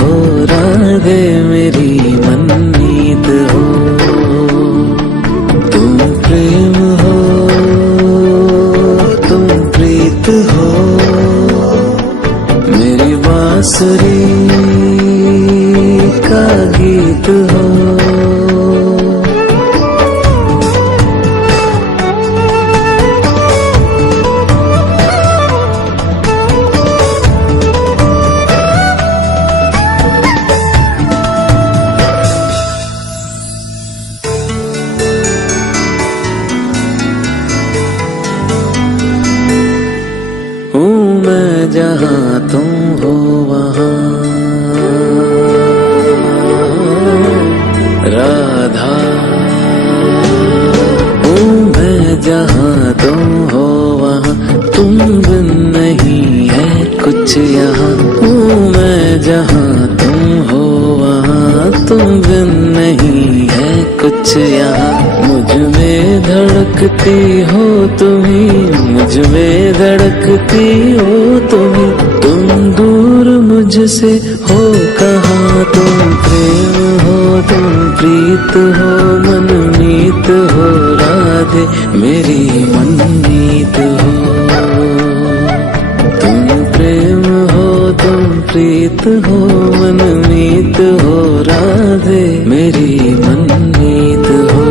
हो राधे मेरी मनमीत हो। तुम प्रेम हो, तुम प्रीत हो, मेरी बांसुरी का गीत हो। जहाँ तुम हो वहाँ राधा हूँ मैं, जहाँ तुम हो वहाँ तुम बिन नहीं है कुछ यहाँ। हूँ मैं जहाँ तुम हो वहाँ तुम बिन नहीं है कुछ यहाँ। मुझ में धड़कती हो तुम्ही, मुझ में धड़कती हो तुम्ही, तुम दूर मुझसे हो कहाँ। तुम प्रेम हो, तुम प्रीत हो, मनमीत हो राधे मेरी मनमीत हो। तुम प्रेम हो, तुम प्रीत हो, मनमीत हो राधे मेरी मनमीत हो।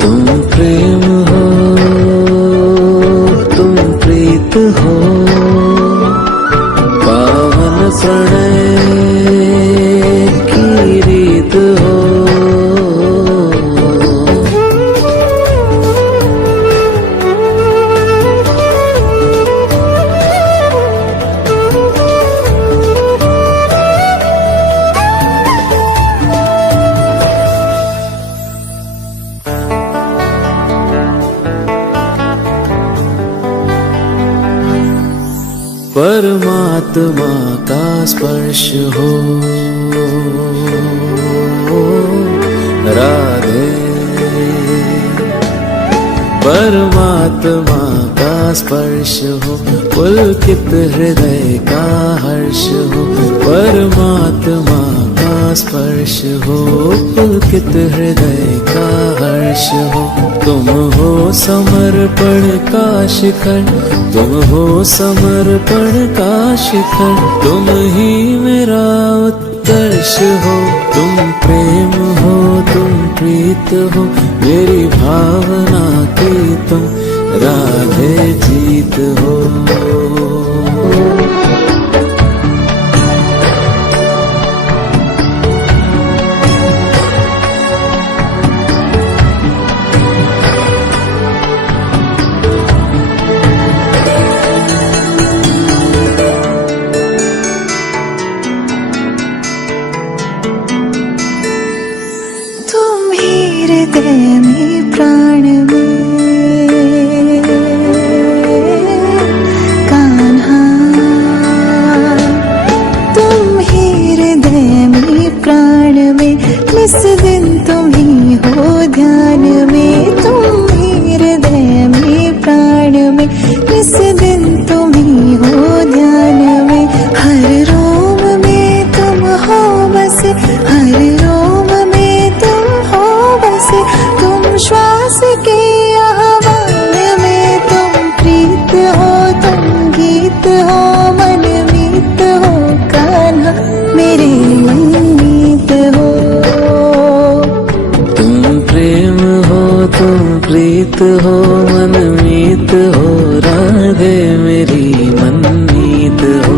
तुम प्रेम हो, तुम प्रीत हो, पावन प्रणय की रीत हो। परमात्मा का स्पर्श हो राधे, परमात्मा का स्पर्श हो, पुलकित हृदय का हर्ष हो। परमात्मा का स्पर्श हो, पुलकित हृदय का हर्ष हो। तुम हो समर्पण का शिखर, तुम हो समर्पण का शिखर, तुम ही मेरा उत्कर्ष हो। तुम प्रेम हो, तुम प्रीत हो, मेरी भावना की तुम राधे जीत हो। हृदय में प्राण में कान्हा, तुम ही हृदय में प्राण में, निस दिन तुम ही हो ध्यान में। तुम ही हृदय में प्राण में, निस दिन तुम ही हो ध्यान में। हर रोम में तुम हो बसे, हर रोम में तुम हो बसे, तुम श्वास के आह्वान में। तुम प्रीत हो, तुम गीत हो, मनमीत हो कान्हा मेरे मनमीत हो। तुम प्रेम हो, तुम प्रीत हो, मनमीत हो राधे मेरी मनमीत हो।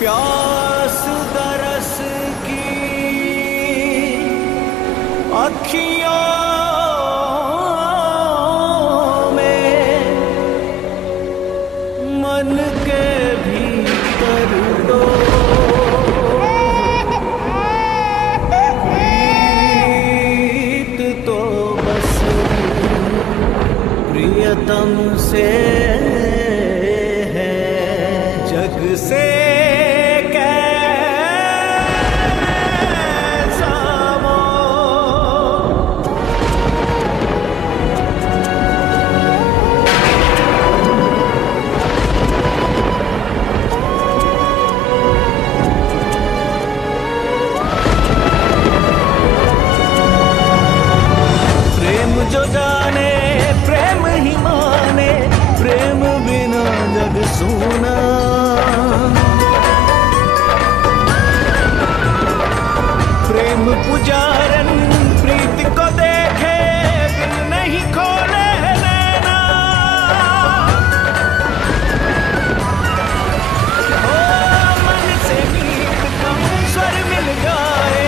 प्यास दरस की अखियों में मन के भीतर दो प्रीत तो बस प्रियतम से है जग से जो जाने प्रेम ही माने प्रेम बिना जग सूना प्रेम पुजारन प्रीत को देखे दिल नहीं खोले नैना ओ मन से मीत कम स्वर मिल जाए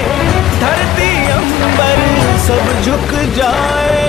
धरती अंबर सब झुक जाए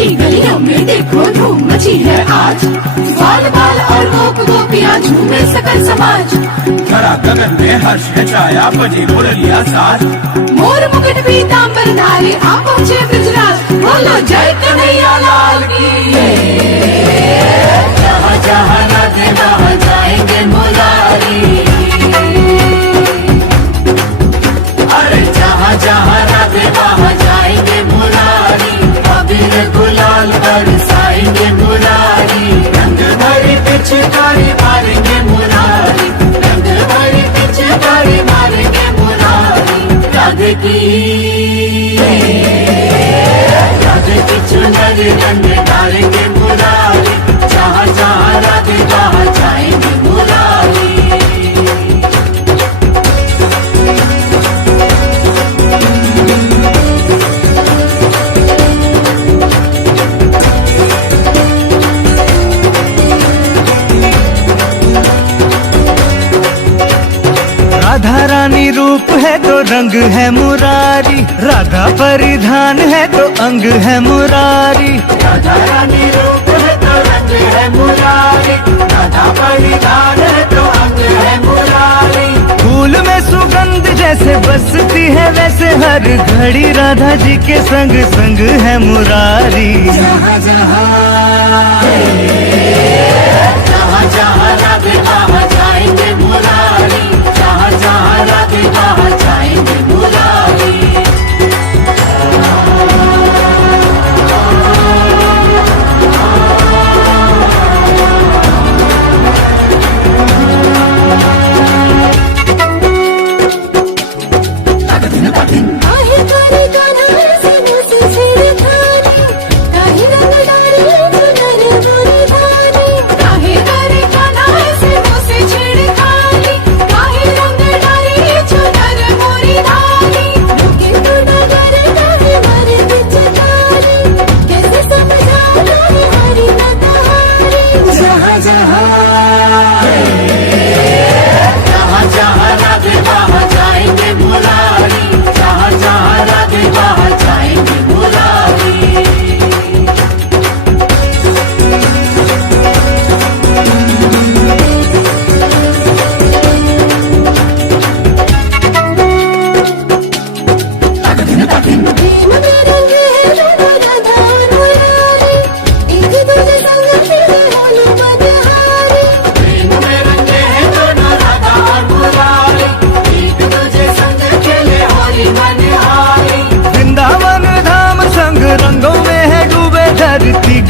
की गलियों में देखो धूम मची है आज, बाल बाल और गोप गोपियाँ झूमे सकल समाज। धरा गगन में हर्ष है छाया बजी मुरलिया साज, मोर मुकुट पीतांबर धारी आ पहुँचे ब्रजराज, बोलो जय कन्हैया लाल की। जहाँ जहाँ राधे वहाँ जाएंगे मुरारी, अरे जहाँ जहाँ राधे वहाँ जाएंगे मुरारी, अबीर गुलाल बरसाएंगे मुरारी। की राधे की चुनरी रंग डालेंगे मुरारी जहाँ जहाँ राधे वहाँ जाएंगे मुरारी राधा रानी रूप है तो रंग है मुरारी, राधा परिधान है तो अंग है मुरारी। राधा रानी रूप है तो रंग है मुरारी, राधा परिधान है तो अंग है मुरारी। फूल में सुगंध जैसे बसती है वैसे हर घड़ी राधा जी के संग संग है मुरारी। जहाँ जहाँ राधे वहाँ जाएंगे मुरारी, जहाँ जहाँ राधे वहाँ जाएंगे मुरारी।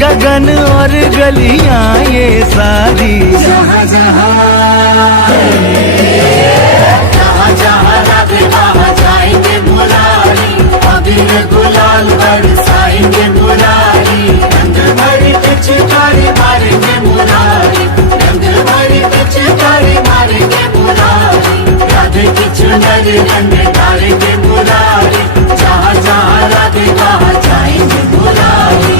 गगन और गलियां ये सारी। जहाँ जहाँ राधे वहाँ जाएंगे मुरारी, अबीर गुलाल बरसाएंगे मुरारी। रंग भरी पिचकारी मारेंगे मुरारी, रंग भरी पिचकारी मारेंगे मुरारी। राधे की चुनरी रंग डालेंगे मुरारी, जहाँ जहाँ राधे वहाँ जाएंगे मुरारी।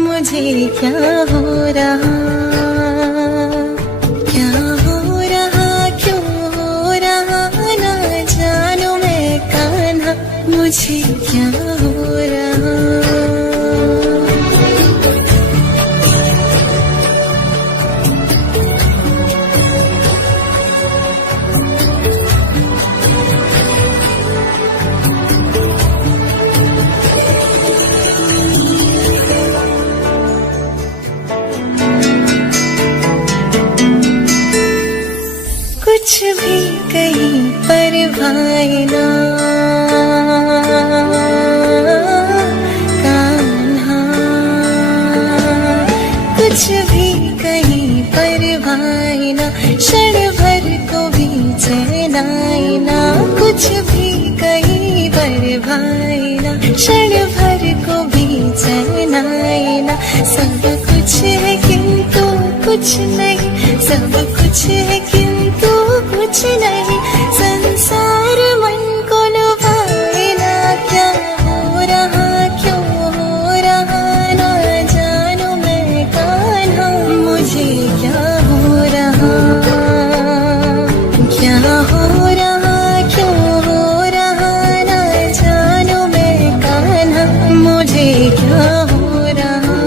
मुझे क्या हो रहा, क्या हो रहा, क्यों हो रहा, ना जानू मैं कान्हा मुझे क्या हो रहा। कुछ भी कहीं पर भाई ना कान्हा, कुछ भाई ना, क्षण भर को भी चैन आए ना, कुछ भी कहीं पर भाई ना, क्षण भर को भी चैन आए ना। सब कुछ है किंतु कुछ नहीं, सब कुछ है किंतु कुछ नहीं, संसार मन को लुभाए ना। क्या हो रहा क्यों हो रहा ना जानू मैं कान्हा, मुझे क्या हो रहा, क्या हो रहा क्यों हो रहा ना जानू मैं कान्हा, मुझे क्या हो रहा।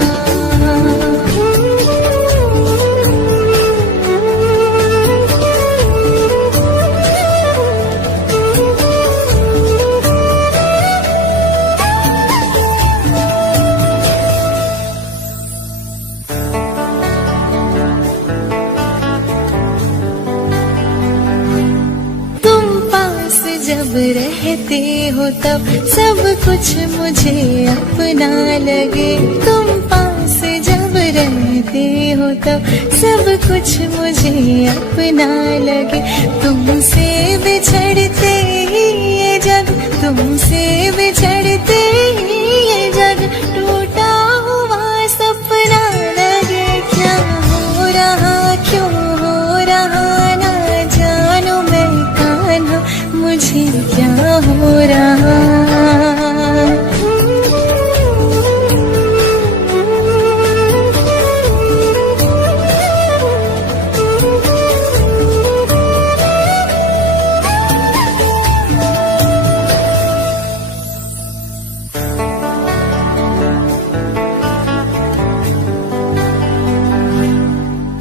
जब रहते हो तब सब कुछ मुझे अपना लगे, तुम पास जब रहते हो तब सब कुछ मुझे अपना लगे। तुमसे बिछड़ते ही ये जग, तुमसे बिछड़ते ही ये जग टूटा हुआ सपना लगे। क्या हो रहा क्यों हो रहा ना जानू मैं कान्हा, मुझे क्या हो रहा।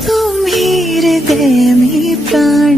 तुम ही हृदय में प्राण